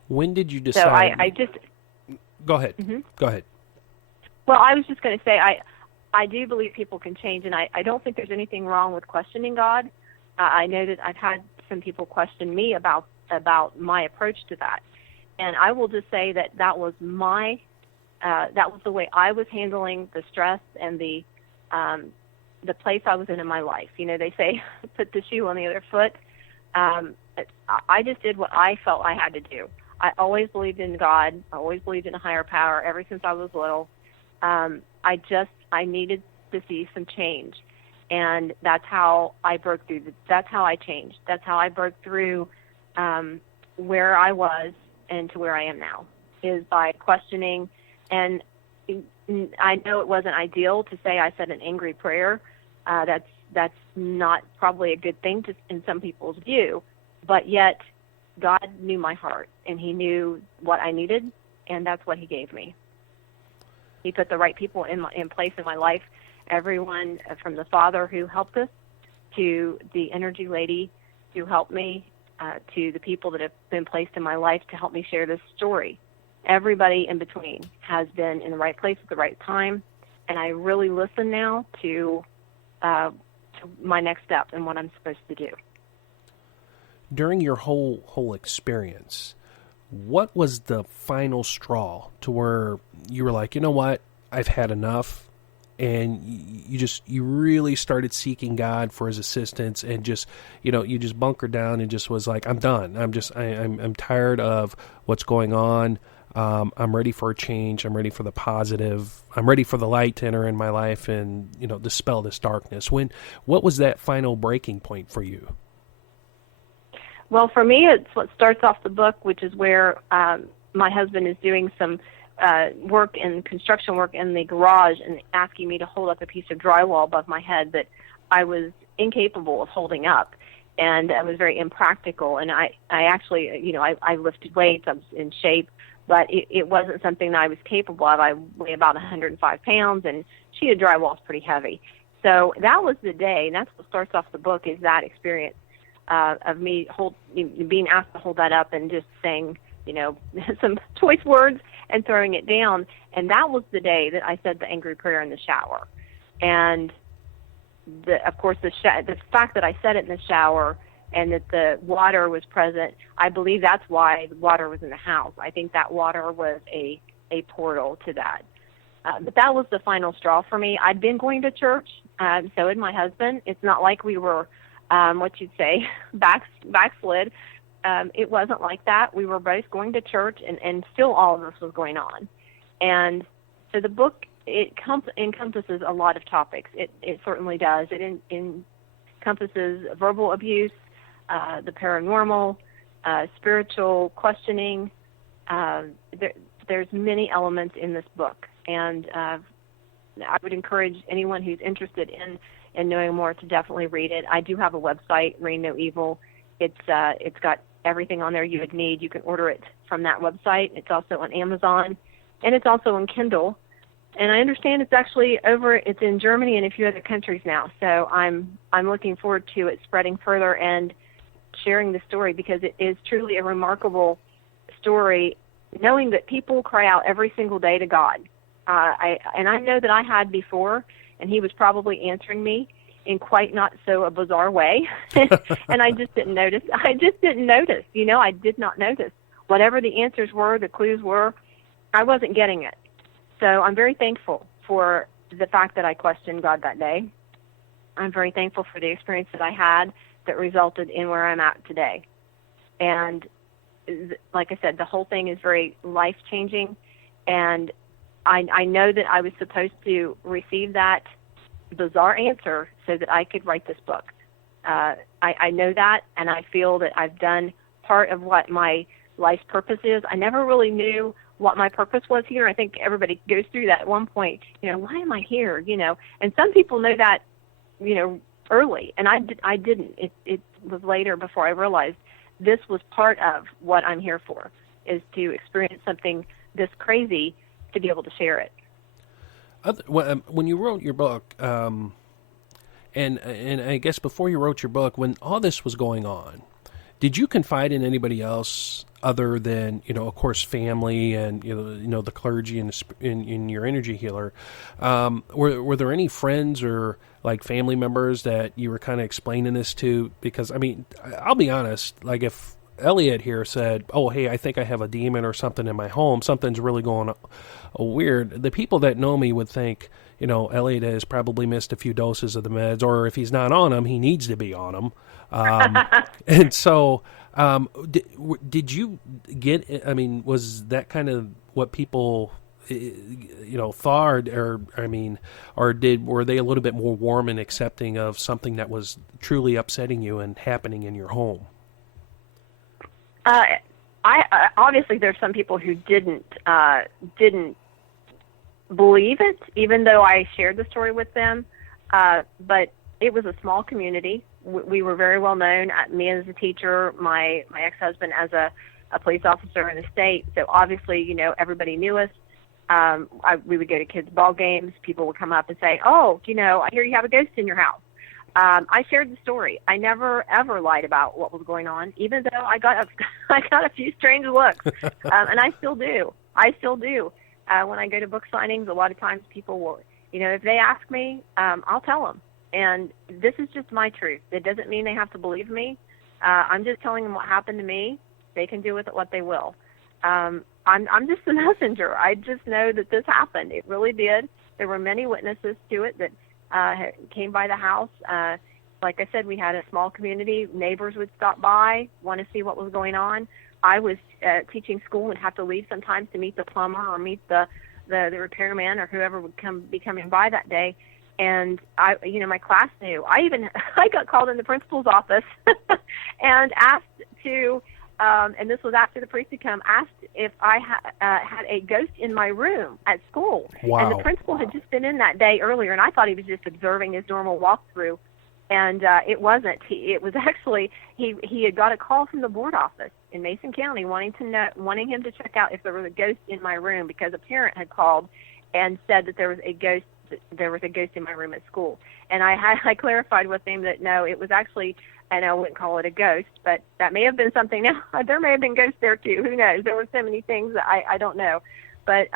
When did you decide? So I just go ahead. Mm-hmm. Go ahead. Well, I was just going to say I do believe people can change, and I don't think there's anything wrong with questioning God. I know that I've had some people question me about my approach to that, and I will just say that was the way I was handling the stress and the place I was in my life. They say put the shoe on the other foot. I just did what I felt I had to do. I always believed in God. I always believed in a higher power ever since I was little. I needed to see some change. And that's how I broke through. That's how I changed. That's how I broke through where I was and to where I am now, is by questioning. And I know it wasn't ideal to say I said an angry prayer. That's not probably a good thing in some people's view, but yet God knew my heart, and He knew what I needed, and that's what He gave me. He put the right people in place in my life. Everyone from the father who helped us, to the energy lady who helped me, to the people that have been placed in my life to help me share this story. Everybody in between has been in the right place at the right time, and I really listen now to my next step and what I'm supposed to do. During your whole experience, what was the final straw to where you were like, you know what, I've had enough, and you really started seeking God for His assistance, and just, you just bunkered down and just was like, I'm done. I'm tired of what's going on. I'm ready for a change. I'm ready for the positive. I'm ready for the light to enter in my life and, dispel this darkness. What was that final breaking point for you? Well, for me, it's what starts off the book, which is where my husband is doing some construction work in the garage and asking me to hold up a piece of drywall above my head that I was incapable of holding up. And it was very impractical. And I actually, I lifted weights. I was in shape, but it wasn't something that I was capable of. I weigh about 105 pounds, and sheet of drywall is pretty heavy. So that was the day, and that's what starts off the book, is that experience of me being asked to hold that up and just saying, some choice words and throwing it down. And that was the day that I said the angry prayer in the shower. And of course, the fact that I said it in the shower and that the water was present, I believe that's why the water was in the house. I think that water was a portal to that. But that was the final straw for me. I'd been going to church, so had my husband. It's not like we were, what you'd say, backslid. It wasn't like that. We were both going to church, and still all of this was going on. And so the book, it encompasses a lot of topics. It certainly does. It encompasses verbal abuse, the paranormal, spiritual questioning. There's many elements in this book, and I would encourage anyone who's interested in knowing more to definitely read it. I do have a website, Reign No Evil. It's got everything on there you would need. You can order it from that website. It's also on Amazon, and it's also on Kindle. And I understand it's in Germany and a few other countries now. So I'm looking forward to it spreading further and sharing the story, because it is truly a remarkable story, knowing that people cry out every single day to God. I know that I had before, and He was probably answering me in quite not so a bizarre way. And I just didn't notice. I did not notice. Whatever the answers were, the clues were, I wasn't getting it. So I'm very thankful for the fact that I questioned God that day. I'm very thankful for the experience that I had that resulted in where I'm at today. And like I said, the whole thing is very life-changing. And I know that I was supposed to receive that bizarre answer so that I could write this book. I know that, and I feel that I've done part of what my life's purpose is. I never really knew what my purpose was here. I think everybody goes through that at one point. Why am I here? And some people know that, early, and I didn't. It was later before I realized this was part of what I'm here for, is to experience something this crazy to be able to share it. When you wrote your book, and I guess before you wrote your book, when all this was going on, did you confide in anybody else other than, of course, family and, the clergy and in your energy healer? Were there any friends or like family members that you were kind of explaining this to? Because, I'll be honest, like if Elliot here said, "Oh, hey, I think I have a demon or something in my home. Something's really going weird." The people that know me would think, Elliot has probably missed a few doses of the meds, or if he's not on them, he needs to be on them. And so, did you get? I mean, was that kind of what people, thought, or were they a little bit more warm and accepting of something that was truly upsetting you and happening in your home? I obviously there's some people who didn't believe it, even though I shared the story with them. But it was a small community. We were very well known. Me as a teacher, my ex-husband as a police officer in the state. So obviously, everybody knew us. We would go to kids' ball games. People would come up and say, "Oh, I hear you have a ghost in your house." I shared the story. I never ever lied about what was going on, even though I got a few strange looks, and I still do. When I go to book signings, a lot of times people will, if they ask me, I'll tell them. And this is just my truth. It doesn't mean they have to believe me. I'm just telling them what happened to me. They can do with it what they will. I'm just the messenger. I just know that this happened. It really did. There were many witnesses to it that came by the house. Like I said, we had a small community. Neighbors would stop by, want to see what was going on. I was teaching school and have to leave sometimes to meet the plumber or meet the repairman or whoever would be coming by that day. And my class knew. I got called in the principal's office and asked to, and this was after the priest had come, asked if I had a ghost in my room at school. Wow. And the principal had just been in that day earlier, and I thought he was just observing his normal walkthrough. And it wasn't. It was actually he had got a call from the board office in Mason County wanting him to check out if there was a ghost in my room, because a parent had called and said that there was a ghost in my room at school. And I clarified with him that no, it was actually, and I wouldn't call it a ghost, but that may have been something. Now there may have been ghosts there too. Who knows? There were so many things that I don't know. But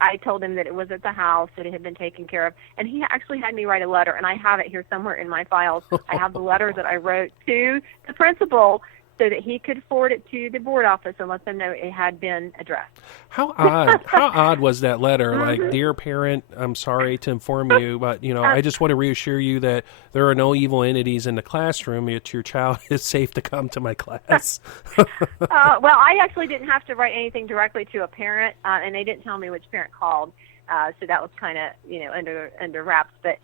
I told him that it was at the house, that it had been taken care of. And he actually had me write a letter, and I have it here somewhere in my files. I have the letter that I wrote to the principal so that he could forward it to the board office and let them know it had been addressed. How odd! How odd was that letter? Like, "Dear parent, I'm sorry to inform you, but I just want to reassure you that there are no evil entities in the classroom. Yet your child is safe to come to my class." Well, I actually didn't have to write anything directly to a parent, and they didn't tell me which parent called, so that was kind of under wraps. But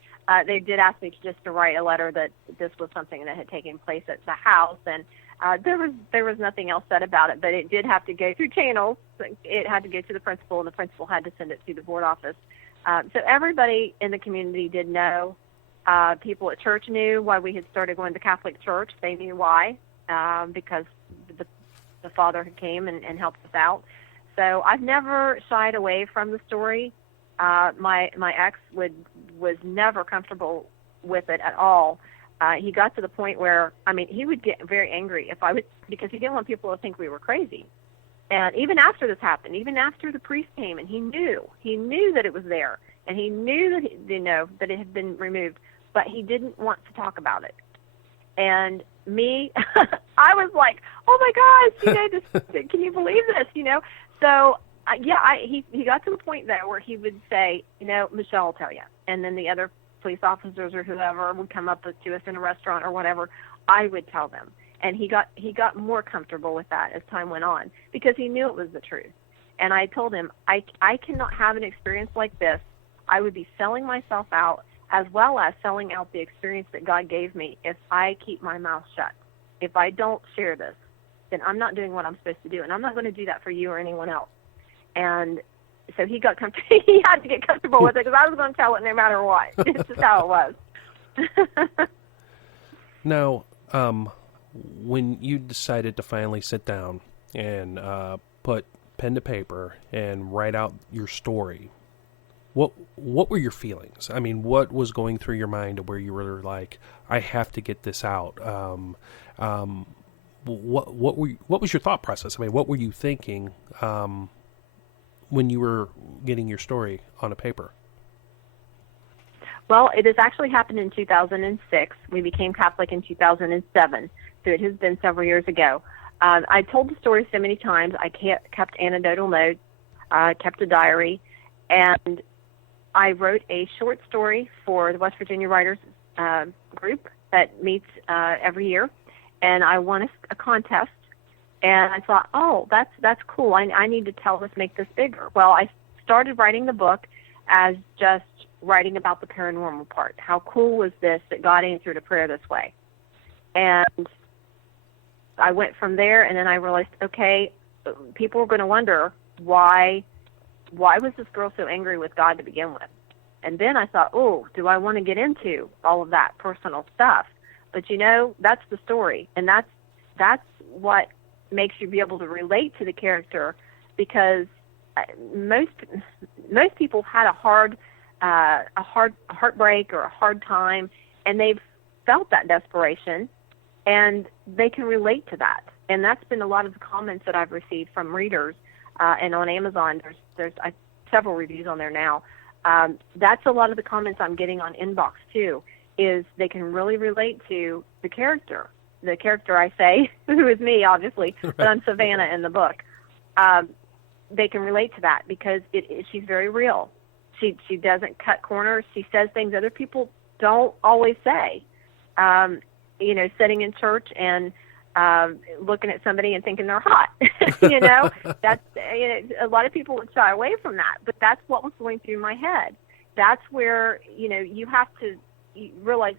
they did ask me to write a letter that this was something that had taken place at the house, and there was nothing else said about it, but it did have to go through channels. It had to go to the principal, and the principal had to send it to the board office. So everybody in the community did know. People at church knew why we had started going to Catholic church. They knew why, because the father came and helped us out. So I've never shied away from the story. My ex was never comfortable with it at all. He got to the point where, he would get very angry because he didn't want people to think we were crazy. And even after this happened, even after the priest came, and he knew that it was there, and he knew that that it had been removed, but he didn't want to talk about it. And me, I was like, "Oh my gosh, can you believe this?" So he got to the point there where he would say, "Michelle will tell you," and then the other police officers or whoever would come up to us in a restaurant or whatever, I would tell them. And he got more comfortable with that as time went on, because he knew it was the truth. And I told him, I cannot have an experience like this. I would be selling myself out, as well as selling out the experience that God gave me, if I keep my mouth shut. If I don't share this, then I'm not doing what I'm supposed to do, and I'm not going to do that for you or anyone else. And so he got he had to get comfortable with it, because I was going to tell it no matter what. It's just how it was. Now, when you decided to finally sit down and put pen to paper and write out your story, what were your feelings? What was going through your mind where you were like, "I have to get this out"? What was your thought process? What were you thinking when you were getting your story on a paper? Well, it has actually happened in 2006. We became Catholic in 2007, so it has been several years ago. I told the story so many times. I kept anecdotal notes, kept a diary, and I wrote a short story for the West Virginia Writers group that meets every year, and I won a contest. And I thought, oh, that's cool. I need to make this bigger. Well, I started writing the book as just writing about the paranormal part. How cool was this that God answered a prayer this way? And I went from there, and then I realized, okay, people were going to wonder why was this girl so angry with God to begin with? And then I thought, oh, do I want to get into all of that personal stuff? But that's the story, and that's what makes you be able to relate to the character, because most people had a heartbreak or a hard time, and they've felt that desperation, and they can relate to that. And that's been a lot of the comments that I've received from readers, and on Amazon. There's several reviews on there now. That's a lot of the comments I'm getting on inbox too. Is they can really relate to the character. The character, I say, who is me, obviously, right, but I'm Savannah in the book. They can relate to that because she's very real. She doesn't cut corners. She says things other people don't always say. Sitting in church and looking at somebody and thinking they're hot. That's a lot of people would shy away from that, but that's what was going through my head. That's where you have to realize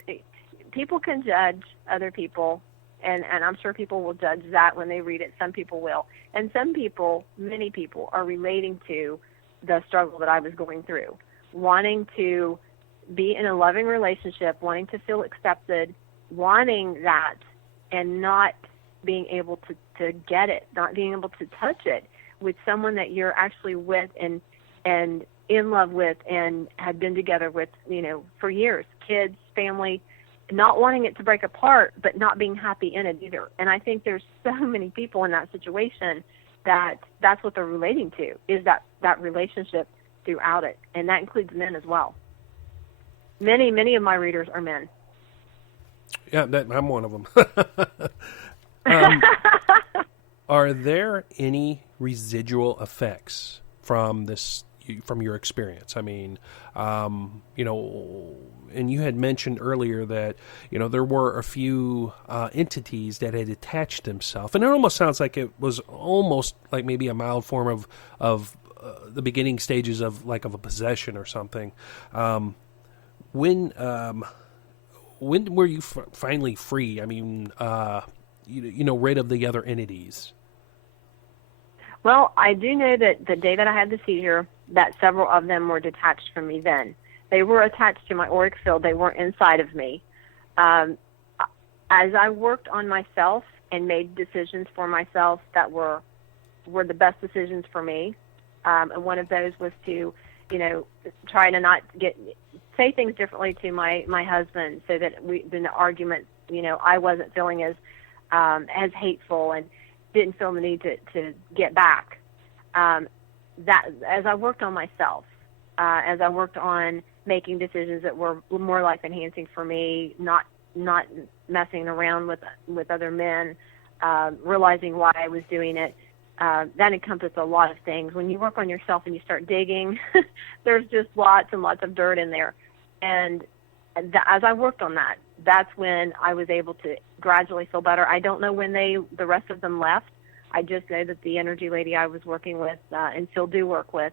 people can judge other people. And I'm sure people will judge that when they read it. Some people will. And many people are relating to the struggle that I was going through, wanting to be in a loving relationship, wanting to feel accepted, wanting that, and not being able to get it, not being able to touch it with someone that you're actually with and in love with and have been together with, for years, kids, family, not wanting it to break apart, but not being happy in it either. And I think there's so many people in that situation that's what they're relating to, is that relationship throughout it. And that includes men as well. Many of my readers are men. Yeah, I'm one of them. Are there any residual effects from your experience? I mean, and you had mentioned earlier that, there were a few entities that had attached themselves. And it almost sounds like it was almost like maybe a mild form of the beginning stages of a possession or something. When were you finally free? I mean, rid of the other entities? Well, I do know that the day that I had the seizure, that several of them were detached from me then. They were attached to my auric field. They weren't inside of me. As I worked on myself and made decisions for myself that were the best decisions for me, and one of those was to, try to not say things differently to my husband, so that in the argument, I wasn't feeling as hateful and didn't feel the need to get back. That as I worked on myself, as I worked on making decisions that were more life enhancing for me, not messing around with other men, realizing why I was doing it. That encompassed a lot of things. When you work on yourself and you start digging, there's just lots and lots of dirt in there. And as I worked on that, that's when I was able to gradually feel better. I don't know when the rest of them left. I just know that the energy lady I was working with and still do work with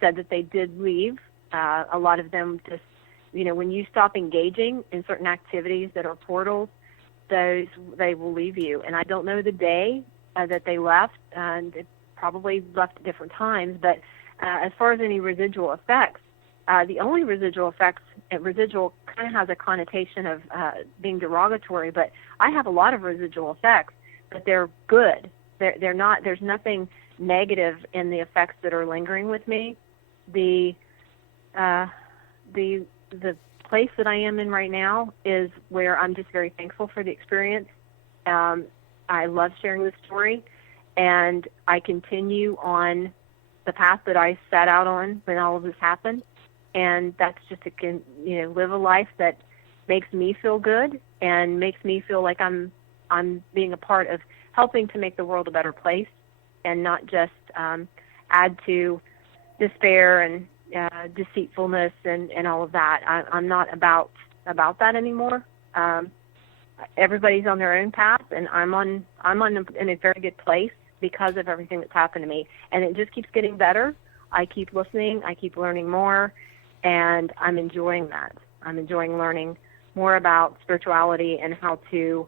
said that they did leave. A lot of them just, when you stop engaging in certain activities that are portals, they will leave you. And I don't know the day that they left, and it probably left at different times. But as far as any residual effects, the only residual effects, residual kind of has a connotation of being derogatory, but I have a lot of residual effects, but they're good. They're not. There's nothing negative in the effects that are lingering with me. The place that I am in right now is where I'm just very thankful for the experience. I love sharing this story, and I continue on the path that I set out on when all of this happened, and that's just to live a life that makes me feel good and makes me feel like I'm being a part of helping to make the world a better place and not just add to despair and deceitfulness and all of that. I'm not about that anymore. Everybody's on their own path, and I'm in a very good place because of everything that's happened to me, and it just keeps getting better. I keep listening, I keep learning more, and I'm enjoying that. I'm enjoying learning more about spirituality and how to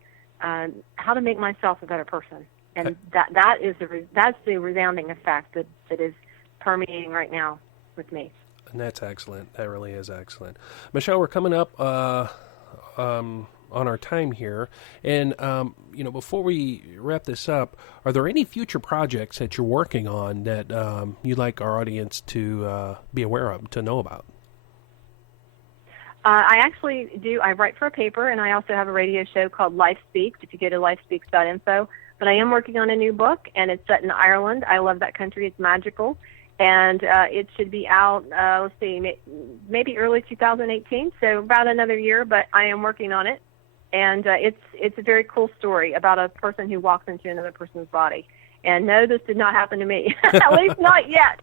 make myself a better person. And that's the resounding effect that is permeating right now with me. And that's excellent. That really is excellent. Michele, we're coming up on our time here. And, before we wrap this up, are there any future projects that you're working on that you'd like our audience to be aware of, to know about? I actually do. I write for a paper, and I also have a radio show called Life Speaks, if you go to lifespeaks.info. But I am working on a new book, and it's set in Ireland. I love that country. It's magical. And it should be out, maybe early 2018, so about another year, but I am working on it. And it's a very cool story about a person who walks into another person's body. And no, this did not happen to me, at least not yet.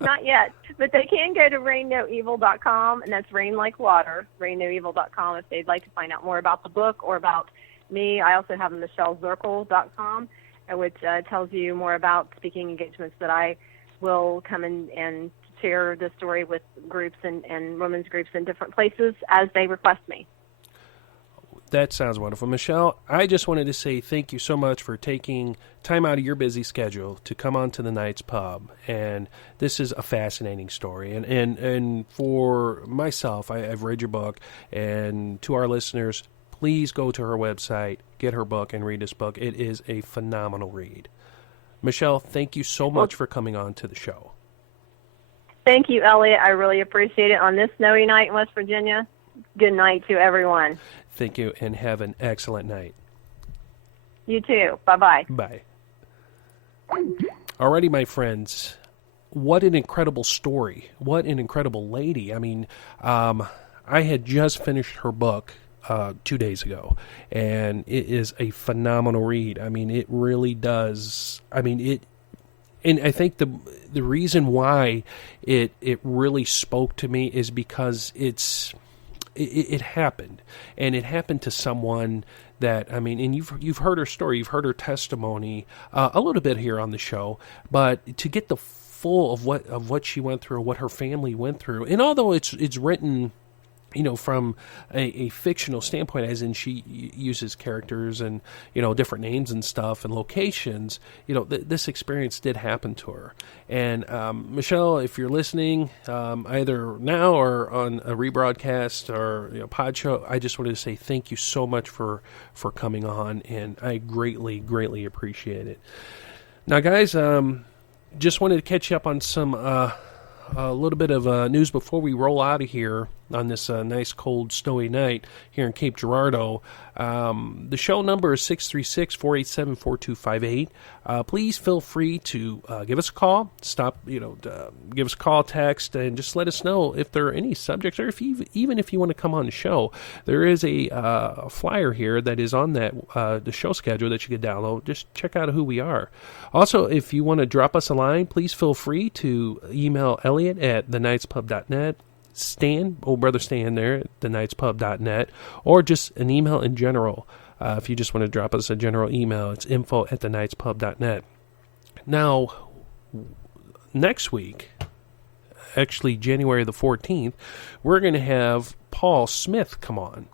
Not yet. But they can go to rainnoevil.com, and that's rain like water, rainnoevil.com, if they'd like to find out more about the book or about me. I also have MicheleZirkle.com, which tells you more about speaking engagements that I will come and share the story with groups and women's groups in different places as they request me. That sounds wonderful. Michele, I just wanted to say thank you so much for taking time out of your busy schedule to come on to the Night's Pub. And this is a fascinating story. And for myself, I've read your book. And to our listeners, please go to her website, get her book, and read this book. It is a phenomenal read. Michele, thank you so much for coming on to the show. Thank you, Elliot. I really appreciate it on this snowy night in West Virginia. Good night to everyone. Thank you, and have an excellent night. You too. Bye-bye. Bye. Alrighty, my friends. What an incredible story. What an incredible lady. I mean, I had just finished her book 2 days ago, and it is a phenomenal read. I mean, it really does. I mean, it. And I think the reason why it really spoke to me is because it happened, and it happened to someone that, I mean, and you've heard her story, you've heard her testimony a little bit here on the show, but to get the full of what she went through, what her family went through, and although it's written, from a fictional standpoint, as in she uses characters and, different names and stuff and locations, this experience did happen to her. And Michele, if you're listening, either now or on a rebroadcast or pod show, I just wanted to say thank you so much for coming on, and I greatly, greatly appreciate it. Now, guys, just wanted to catch you up on some a little bit of news before we roll out of here on this nice, cold, snowy night here in Cape Girardeau. The show number is 636-487-4258. Please feel free to give us a call. Give us a call, text, and just let us know if there are any subjects, or even if you want to come on the show. There is a flyer here that is on that the show schedule that you can download. Just check out who we are. Also, if you want to drop us a line, please feel free to email Elliot at thenightspub.net. Stan, old brother Stan there at thenightspub.net, or just an email in general. If you just want to drop us a general email, it's info@thenightspub.net. Now, next week, actually January the 14th, we're going to have Paul Smith come on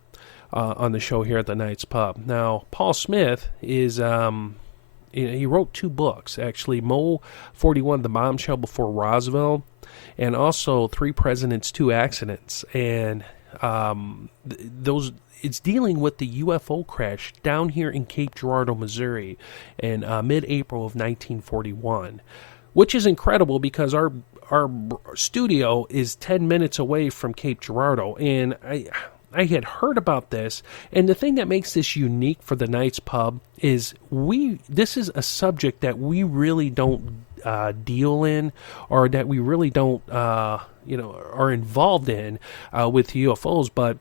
the show here at the Night's Pub. Now, Paul Smith is he wrote 2 books, actually, Mo 41, The Bombshell Before Roswell, and also 3 Presidents, 2 Accidents. And it's dealing with the UFO crash down here in Cape Girardeau, Missouri in mid-April of 1941, which is incredible because our studio is 10 minutes away from Cape Girardeau. And I had heard about this, and the thing that makes this unique for the Night's Pub is this is a subject that we really don't deal in, or that we really don't are involved in with UFOs. But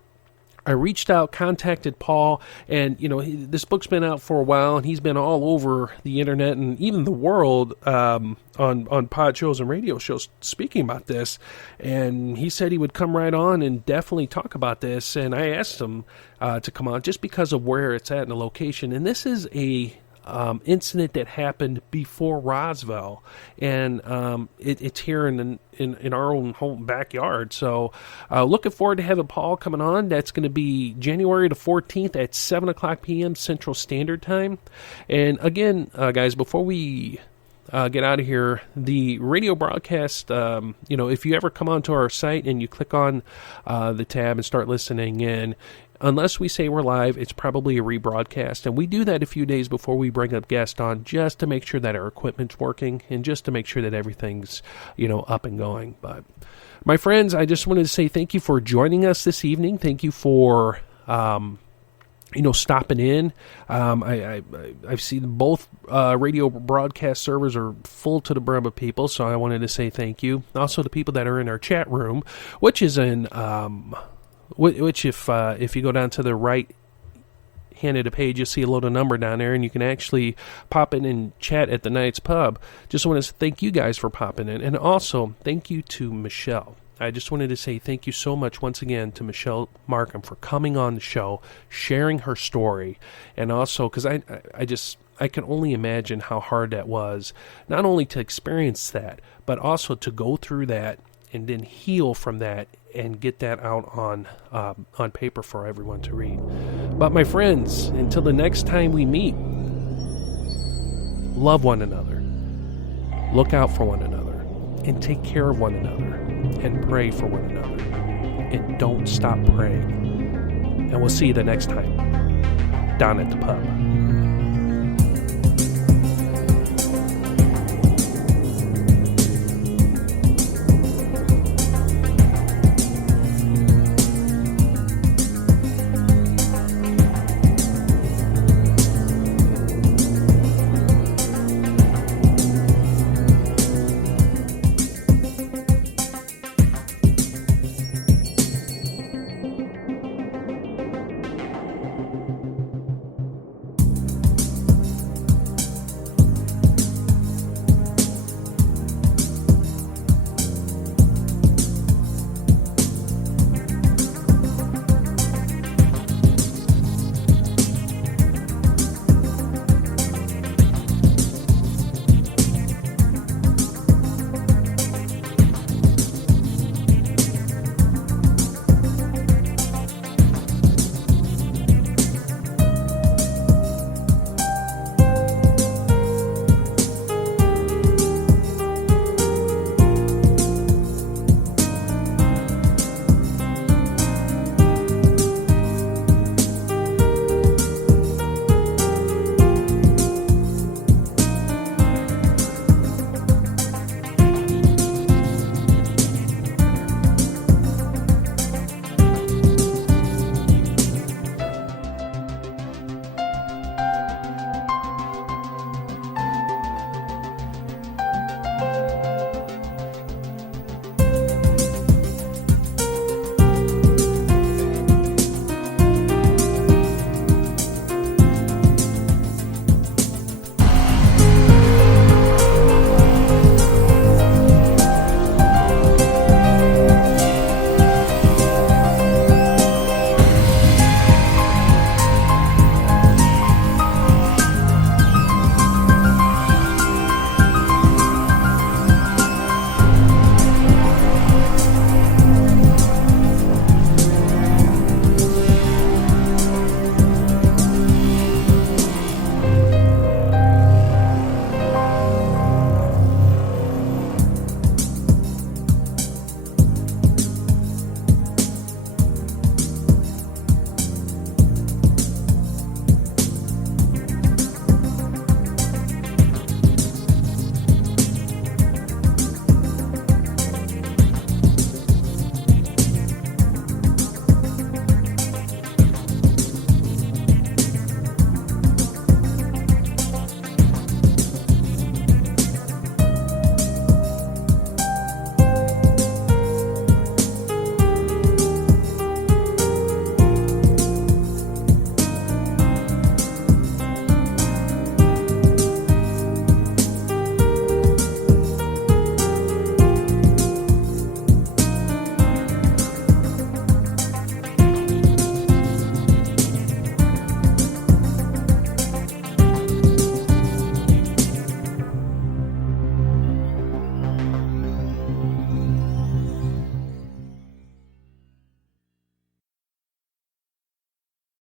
I reached out, contacted Paul, and this book's been out for a while, and he's been all over the internet and even the world on pod shows and radio shows speaking about this. And he said he would come right on and definitely talk about this. And I asked him to come on just because of where it's at and the location. And this is a incident that happened before Roswell, and it's here in our own home backyard. So looking forward to having Paul coming on. That's going to be January the 14th at 7 o'clock p.m. Central Standard Time. And again, guys, before we get out of here, the radio broadcast, if you ever come onto our site and you click on the tab and start listening in, unless we say we're live, it's probably a rebroadcast. And we do that a few days before we bring up guests on, just to make sure that our equipment's working and just to make sure that everything's, up and going. But my friends, I just wanted to say thank you for joining us this evening. Thank you for, stopping in. I've seen both radio broadcast servers are full to the brim of people, so I wanted to say thank you. Also, the people that are in our chat room, which is in... Which, if you go down to the right hand of the page, you'll see a little number down there, and you can actually pop in and chat at the Night's Pub. Just want to thank you guys for popping in, and also thank you to Michele. I just wanted to say thank you so much once again to Michele Marcum for coming on the show, sharing her story, and also because I can only imagine how hard that was, not only to experience that, but also to go through that and then heal from that and get that out on paper for everyone to read. But my friends, until the next time we meet, love one another, look out for one another, and take care of one another, and pray for one another, and don't stop praying. And we'll see you the next time down at the pub.